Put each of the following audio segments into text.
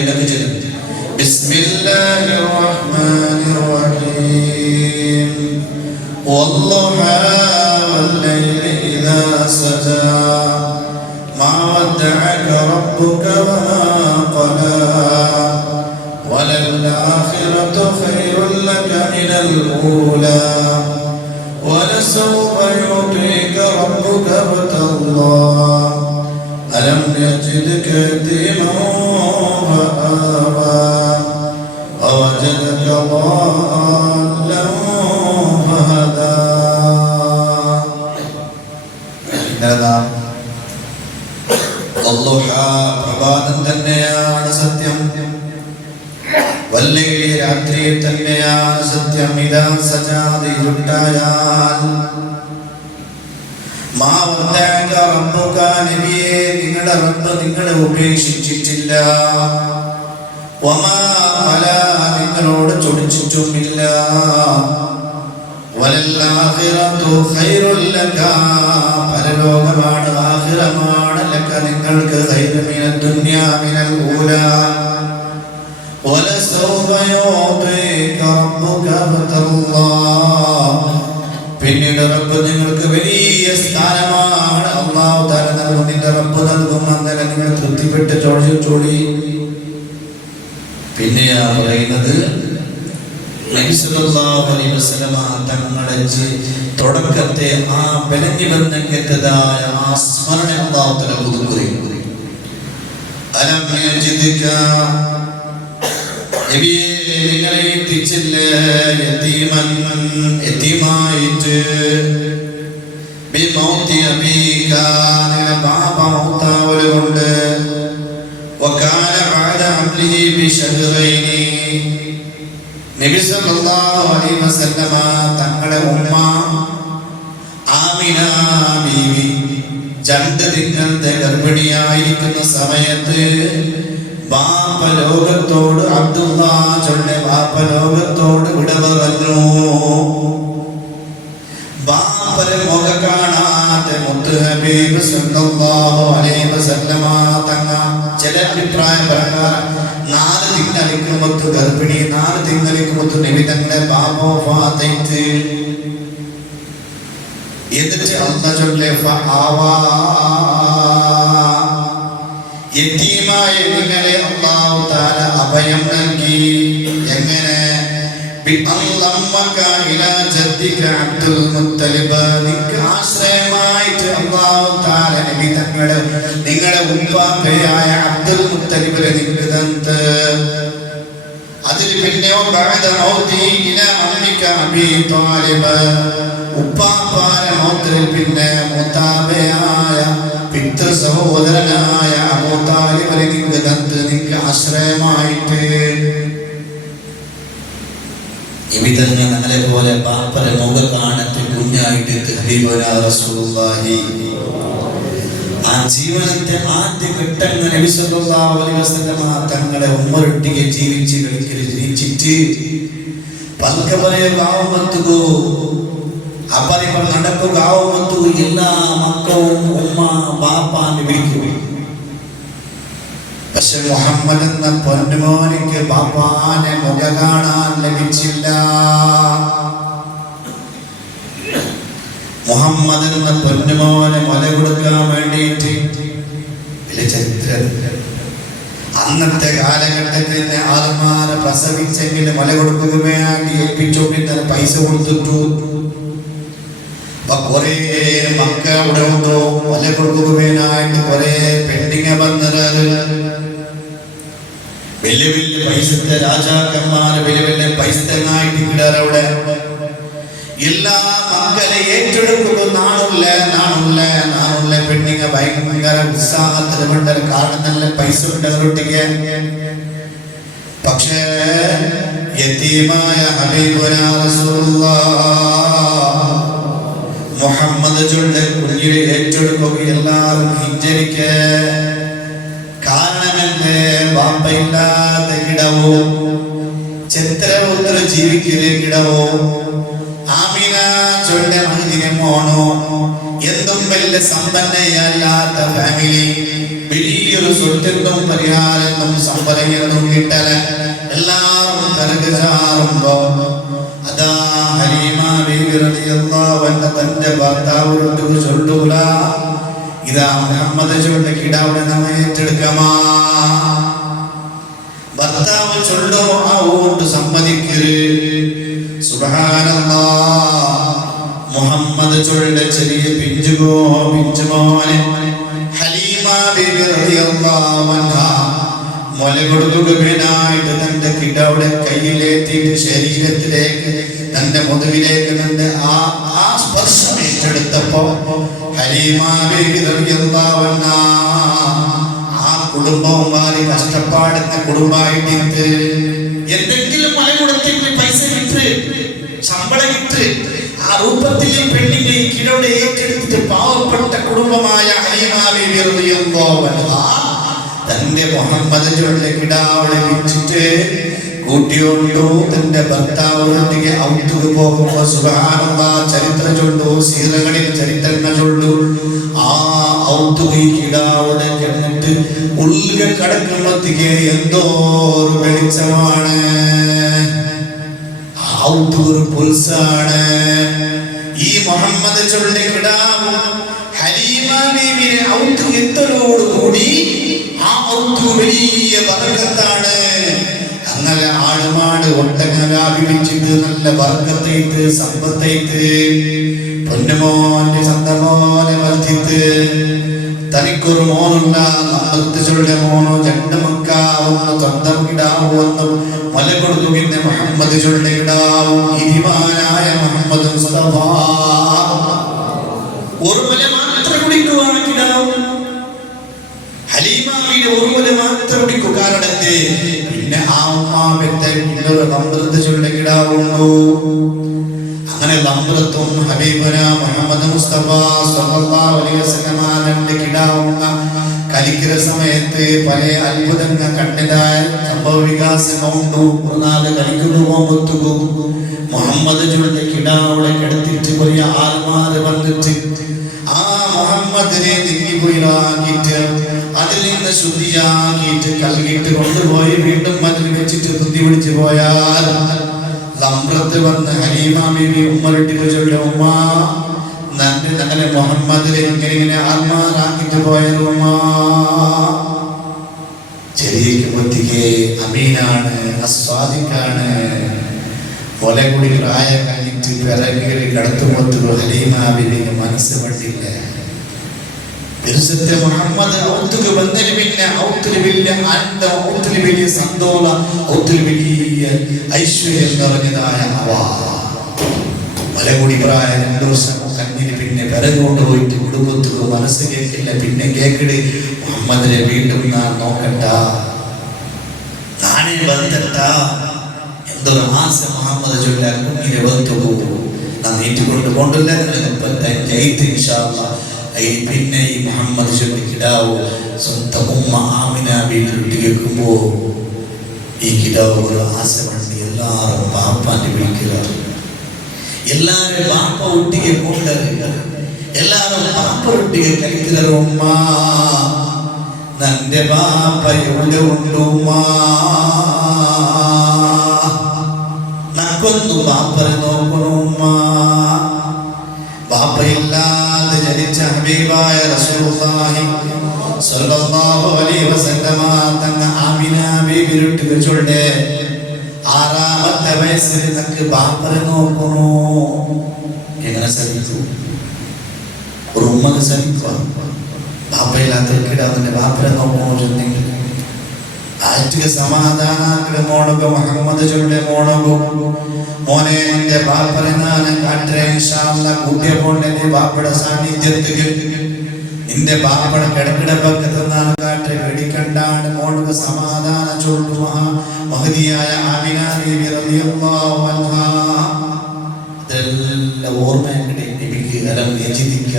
എന്നൊക്കെ ചെല്ലും. ബിസ്മില്ലാഹിർ റഹ്മാനിർ റഹീം വദ്ദുഹാ വല്ലൈലി ഇദാ സജാ മാ വദ്ദഅക റബ്ബുക വമാ ഖലാ വലൽ ആഖിറതു ഖൈറുൽ ലക മിനൽ ഊലാ വലസൗഫ യുഅ്തിക റബ്ബുക ഫതർളാ അലം യജിദ്ക യതീമൻ ഫആവാ വവജദക ളാല്ലൻ ഫഹദാ. വദ്ദുഹാ പ്രഭാതം തന്നെയാണ് സത്യം, വല്ലൈലി രാത്രി തന്നെയാണ് സത്യം, ഇദാ സജാ ഇരുട്ടായാൽ. മാ വദ്ദഅക റബ്ബുക നബിയേ നിങ്ങളുടെ റബ്ബ് നിങ്ങളെ ഉപേക്ഷിച്ചിട്ടില്ല, വമാ ഖലാ നിങ്ങളോട് ചൊടിച്ചിട്ടുമില്ല, വലൽ ആഖിറതു ഖൈറുൽ ലക പരലോകമാണ് ആഖിറമാണ് ലക നിങ്ങൾക്ക് ഖൈറു മിനദ് ദുനിയാ മിനൽ ഊലാ വലസൗഫ യുഅ്തിക റബ്ബുക ഫതർളാ പിന്നീട് റബ്ബ് നിങ്ങൾക്ക് വലിയ സ്ഥാനമാണ് അല്ലാഹു തആല നൽകും. നിന്റെ റബ്ബ് നൽകും, അന്നേരം നിങ്ങൾ തൃപ്തിപ്പെട്ട് ചോടി. പിന്നെയാ പറയുന്നത് നബി സല്ലല്ലാഹു അലൈഹി വസല്ലമ തങ്ങളുടെ തുടക്കത്തെ ആ ബലഞ്ഞു ബന്ധപ്പെട്ടതായ ആ സ്മരണ അല്ലാഹു തആല പുതുക്കുകയും അലം യജിദ്ക നബിയേ നിങ്ങളെ എത്തിച്ചില്ല യതീമായിട്ട് ബിമൗതി അബീക നിന്റെ ബാപ്പ മൗത്താവലുകൊണ്ട് വകാന ബഅദ അംലിഹി ബിശഹ്റൈനി നബി സല്ലല്ലാഹു അലൈഹി വസല്ലമ തങ്ങളുടെ ഉമ്മ ആമിന ബീവി 2 തിങ്കളത്തെ ഗർഭിണിയായിരിക്കുന്ന സമയത്ത് ബാപ്പ ലോകത്തോട് അബ്ദുല്ലാഹ് ബാപ്പ ലോകത്തോട് വിട പറഞ്ഞു. ബാപ്പരെ മുഖ കാണാതെ മുത്ത് ഹബീബ് സല്ലല്ലാഹു അലൈഹി വസല്ലമ തങ്ങ ചില അഭിപ്രായ പ്രകാരം 4 തിങ്കളിക്ക് മുത്ത് ഗർഭിണി, 4 തിങ്കളിക്ക് മുത്ത് നബി തങ്ങളുടെ ബാപ്പ വഫാത്തായിട്ട്. എന്നിട്ട് അല്ലാഹ് ചൊല്ലെ ഫആവാ യതീമായ നിങ്ങളെ അല്ലാഹു തആല അഭയം നൽകി. എങ്ങനെ? ബിഅല്ലമ്മക ഇലാ ജദ്ദിക അബ്ദുൽ മുത്തലിബ് നിനക്ക് ആശ്രയമായിട്ട് അല്ലാഹു തആല നബി തങ്ങളെ നിങ്ങളുടെ ഉപ്പാപ്പയായ അബ്ദുൽ മുത്തലിബിനെ നിങ്ങൾക്ക് തന്നത്. അതിൽ പിന്നെ ബഅദ മൗതി ഇലാ അമ്മിക അബീ ത്വാലിബ് ഉപ്പാപ്പാന്റെ മൗത്തിൽ പിന്നെ മുതാബയായ പിതൃ സഹോദരനായ അബൂ താലിബിനെ നിങ്ങൾക്ക് തന്നത് നിങ്ങൾക്ക് ആശ്രയമായിട്ട്. ഇവിതന്നെ നമ്മളെ പോലെ ബാപ്പരെ മുഖ കാണത്തെ കുഞ്ഞായിട്ട് ഹബീബുനാ റസൂലുള്ളാഹി ആ ജീവനത്തെ ആദ്യ ഘട്ടങ്ങൾ നബി സല്ലല്ലാഹു അലൈഹി വസല്ലമ തങ്ങളെ ഉമ്മറൊട്ടിಗೆ ജീവിച്ചിട്ട് പൽക്കെ ಬರೆಯುವ ಆವಮತ್ತಿಗೂ ಅಪರಿಪರ നടക്കുക ആവമತ್ತಿಗೂ എല്ലാ മക്കളും ഉമ്മ ബാപ്പ എന്ന് വിളിക്കും. പക്ഷെ മുഹമ്മദ് എന്ന പൊന്നുമോനിക്ക് ബാപ്പാനെ മുഖ കാണാൻ ലഭിച്ചില്ല. മുഹമ്മദ് എന്ന പൊന്നുമോനെ മുല കൊടുക്കാൻ വേണ്ടിയിട്ട് ചരിത്രം അന്നത്തെ കാലഘട്ടത്തിൽ ആൾമാരെ പ്രസവിച്ചെങ്കിൽ മുല കൊടുക്കുക വേണ്ടി ഏൽപ്പിച്ചോണ്ടിട്ട് പൈസ കൊടുത്തിട്ടു. അപ്പൊ കൊറേ മക്ക അവിടെ ഉണ്ടോ മുല കൊടുക്കുക വേണായിട്ട് കൊറേ പെൻഡിങ് വന്നത്. വലിയ വലിയ പൈസത്തെ രാജാക്കന്മാരെ വലിയ വലിയ പൈസനായിട്ട് കിടാറവിടെ എല്ലാ മക്കളെ ഏറ്റെടുക്കുക. നാണുള്ള പെണ്ണിങ്ങ ഭയങ്കര ഉത്സാഹത്തിന് വേണ്ട കാരണം നല്ല പൈസ ഉണ്ട് അവരൊട്ടിക്ക്. പക്ഷേ യതീമായ ഹബീബുനാ റസൂലുള്ളാഹ് മുഹമ്മദ് കുഞ്ഞിനെ ഏറ്റെടുക്കുക എല്ലാവരും ഹിജ്ജരിക്ക്. കാരണമെന്ന് ബാപ്പയില്ലാത്ത കിടവും ചിത്രപുത്ര ജീവിക്കല് കിടവും ആമിന ചൊല്ലെ മഹിനെ മോണോ എന്തും വലിയ സമ്പന്നയല്ലാത്ത ഫാമിലി വലിയൊരു സ്വത്തെന്നും പരിഹാരങ്ങളും സമ്പന്നങ്ങളും കിട്ടല എല്ലാവരും കരകസാറുമ്പോ അതാ ഹലീമ ബീവി റളിയല്ലാഹു അൻഹ തന്റെ ഭർത്താവിനോട് ചൊല്ലൂല ഇതാ മുഹമ്മദ് ചൊല്ല കിടാവിനെ നമ്മ ഏറ്റെടുക്കമാ ഭർത്താവ് ചൊല്ലോ ആ ഓട്ട് സമ്മതിക്കരുത് സുബ്ഹാനല്ലാഹ് മുഹമ്മദ് ചൊല്ല ചെറിയ പിഞ്ചുമോനെ ഹലീമ ബീവി റളിയല്ലാഹു അൻഹ മുല കൊടുക്കുകയായിട്ട് തന്റെ കിടാവിടെ കയ്യിലേറ്റിട്ട് ശരീരത്തിലേക്ക് തന്റെ മുതുകിലേക്ക് തന്റെ ആ സ്പർശം ഏറ്റെടുത്തപ്പോ ഹലീമ ബീവി റളിയല്ലാഹു അൻഹ ആ കുടുംബവും മാറി കഷ്ടപ്പാടുന്ന കുടുംബമായിട്ട് എന്തെങ്കിലും മല കൊടുത്തിട്ട് പൈസ കിട്ട് ശമ്പളം കിട്ട് ആ രൂപത്തിൽ പെണ്ണിന്റെ കിടവിടെ ഏറ്റെടുത്തിട്ട് പാവപ്പെട്ട കുടുംബമായ ഹലീമ ബീവി റളിയല്ലാഹു അൻഹ തന്റെ മുഹമ്മദ് ചൊല്ല കിടാവളെ വിളിച്ചിട്ട് കൂട്ടിയോണ്ടു തന്റെ ഭർത്താവിനൊട്ടിಗೆ ഔത്തുക പോകുമ്പോ സുബ്ഹാനല്ലാഹ് ചരിത്ര ചൊല്ലു സീറകളിൽ ചരിത്രങ്ങൾ ചൊല്ലു ആ ഔത്തുക കിടാവളെ കിടന്നിട്ട് ഉള്ളിൽ കടക്കുമ്പോഴത്തേക്ക് എന്തോ ഒരു വെളിച്ചമാണ് ഔത്തുക ഒരു പുൽസാണ് ഈ മുഹമ്മദ് ചൊല്ല കിടാവ് ഹലീമ ബീവിയെ ഔത്തുക എത്തലോടുകൂടി വലിയ ബർക്കത്താണ് അങ്ങനെ ആടുമാട് ഒട്ടക വ്യാപിപ്പിച്ചിട്ട് നല്ല ബർക്കത്തായിട്ട് സമ്പത്തായിട്ട് പൊന്നുമോന്റെ സ്വന്തമോനെ വർദ്ധിത്ത് തനിക്കൊരു മോനുള്ള ചൊല്ല മോനോ രണ്ട് മക്കാവുന്ന സ്വന്തം കിടാവുന്നു മല കൊടുത്തു പിന്നെ മുഹമ്മദ് ചൊല്ല കിടാവും ഇരുമാനായ മുഹമ്മദ് മുസ്തഫ ഒരു മല മാത്രം കുടിക്കുവാണ് കിടാവും ഹലീമാവിന്റെ ഒരുപോലെ മാത്രം കുടിക്കൂ കാരണം പിന്നെ ആ ഉമ്മാവത്തെ പിന്നൊരു നമ്പ്രത്ത് ചൊല്ല കിടാവുള്ളൂ അങ്ങനെ നമ്പ്രത്തും ഹബീബന മുഹമ്മദ് മുസ്തഫ സ്വല്ലല്ലാഹു അലൈഹി വസല്ലം തന്റെ കിടാവുന്ന കലിക്കുന്ന സമയത്ത് പല അത്ഭുതങ്ങൾ കണ്ടതായ സംഭവ വികാസമുണ്ട് ഒന്നാല് കലിക്കുന്നു പോകുമ്പോ മുഹമ്മദ് ചൊല്ല കിടാവുകളെ കിടത്തിട്ട് പോയി ആൽമാര് വന്നിട്ട് ആ മുഹമ്മദിനെ തിങ്ങിപ്പോയിലാക്കിയിട്ട് അതിൽ നിന്ന് ശുദ്ധിയാക്കിയിട്ട് കൽകിട്ട് കൊണ്ടുപോയി വീണ്ടും മതിൽ വെച്ചിട്ട് തുന്തി പിടിച്ചു പോയാൽ ലംബ്രത്ത് വന്ന് ഹലീമ ബീവി ഉമ്മറിട്ട് ചൊല്ല ഉമ്മ നന്റെ അങ്ങനെ മുഹമ്മദിനെ ഇങ്ങനെ ആത്മാരാക്കിട്ട് പോയത് ഉമ്മ ചെറിയക്ക് അമീനാണ് അസ്വാദിക്കാണ് കൊല കൂടി പ്രായം കഴിഞ്ഞിട്ട് പിറകി കടത്തുമൊത്തു ഹലീമ ബീവിക്ക് മനസ്സ് പറ്റില്ല മുഹമ്മദ് ഔത്തുക വന്നതിന് പിന്നെ ഔത്തിൽ വലിയ ആനന്ദ ഔത്തിൽ വലിയ സന്തോഷ ഔത്തിൽ വലിയ ഐശ്വര്യം നിറഞ്ഞതായ മലകുടി പ്രായം 2 വർഷം കണ്ണിന് പിന്നെ പിറകു കൊണ്ടുപോയിട്ട് കുടുംബത്തുക മനസ്സ് കേൾക്കില്ല പിന്നെ കേക്കിട് മുഹമ്മദിനെ വീണ്ടും ഞാൻ നോക്കട്ട നാനേ വന്നിട്ട എന്തൊരു ആശ മുഹമ്മദ് ചൊല്ലാൻ കുഞ്ഞിനെ വന്നു ഞാൻ നീട്ടിക്കൊണ്ട് കൊണ്ടില്ല 35 ഇൻഷാ അല്ലാഹ് പിന്നെ ഈ മുഹമ്മദ് ചൊല്ലി കിടാവ് സ്വന്തം ഉമ്മ ആമിന ബീവി കേൾക്കുമ്പോ ഈ കിടാവ് ഒരു ആശമുണ്ട് എല്ലാരും ബാപ്പാന്റെ വിളിക്കുക എല്ലാരും ബാപ്പ ഒട്ടിಗೆ കൊണ്ട് എല്ലാരും ബാപ്പ ഒട്ടിಗೆ കഴിക്കുന്ന ഉമ്മ നന്റെ ബാപ്പ എവിടെ ഉണ്ട് ഉമ്മ നക്കൊന്നു ബാപ്പനെ നോക്കണു ഉമ്മ ബാപ്പയില്ലാതെ ജനിച്ച ഹബീബായ റസൂലുള്ളാഹി സ്വല്ലല്ലാഹു അലൈഹി വസല്ലമ തങ്ങ ആമിന ബീവിയുടെ ചൊല്ലെ 6ാമത്തെ വയസ്സിൽ തക്ക് ബാപ്പനെ നോക്കണോ എങ്ങനെ സാധിച്ചു ഒരു ഉമ്മക്ക് സാധിക്കുക ബാപ്പയില്ലാത്തവർക്കിട അവന്റെ ബാപ്പനെ നോക്കണോ ചൊന്നെങ്കിൽ ആറ്റുക സമാധാനാക്കുക മോണക മുഹമ്മദ് ചൊല്ലെ മോണകോ മോനെ എന്റെ ബാപ്പനെ ഞാൻ കാട്ടെ ഇൻഷാ അല്ലാഹ് കൂട്ടിയപ്പോൾ എന്റെ ബാപ്പയുടെ സാന്നിധ്യത്തിൽ നിന്റെ ബാപ്പയുടെ കിടക്കിട പക്കത്ത് ഞാൻ കാട്ടെ വെടിക്കണ്ടാണ് മോണക സമാധാന ചൊല്ലു മഹദിയായ ആമിന ബീവി റളിയല്ലാഹു അൻഹ ഇതെല്ലാം ഓർമ്മയുടെ നബിക്ക് അലം യജിദിക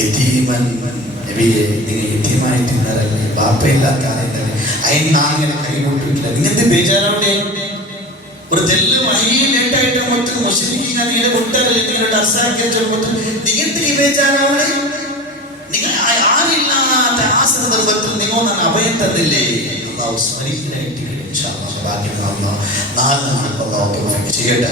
യതീമൻ നബിയെ നിങ്ങൾ യതീമായിട്ട് ഇന്നലെ ബാപ്പയില്ലാത്ത ആരെങ്കിലും അതിന് നാങ്ങനെ കൈകൊണ്ടിട്ടില്ല നിങ്ങൾക്ക് ബേജാറാവണ്ടേ ഒരു തെല്ല് വഴി ലേറ്റായിട്ട് മറ്റു മുസ്ലിം നിങ്ങളുടെ ഒട്ടകല്ലേ നിങ്ങളുടെ അസാഖ്യം നിങ്ങൾക്ക് ബേജാറാവണേ നിങ്ങൾ ആരില്ലാത്ത ആശ്രത സന്ദർഭത്തിൽ നിങ്ങൾ ഞാൻ അഭയം തന്നില്ലേ? അള്ളാഹു സ്മരിക്കാനായിട്ട് ഇൻഷാ അല്ലാഹ് ഭാഗ്യം അല്ലാഹ് നാളെ ചെയ്യട്ടെ.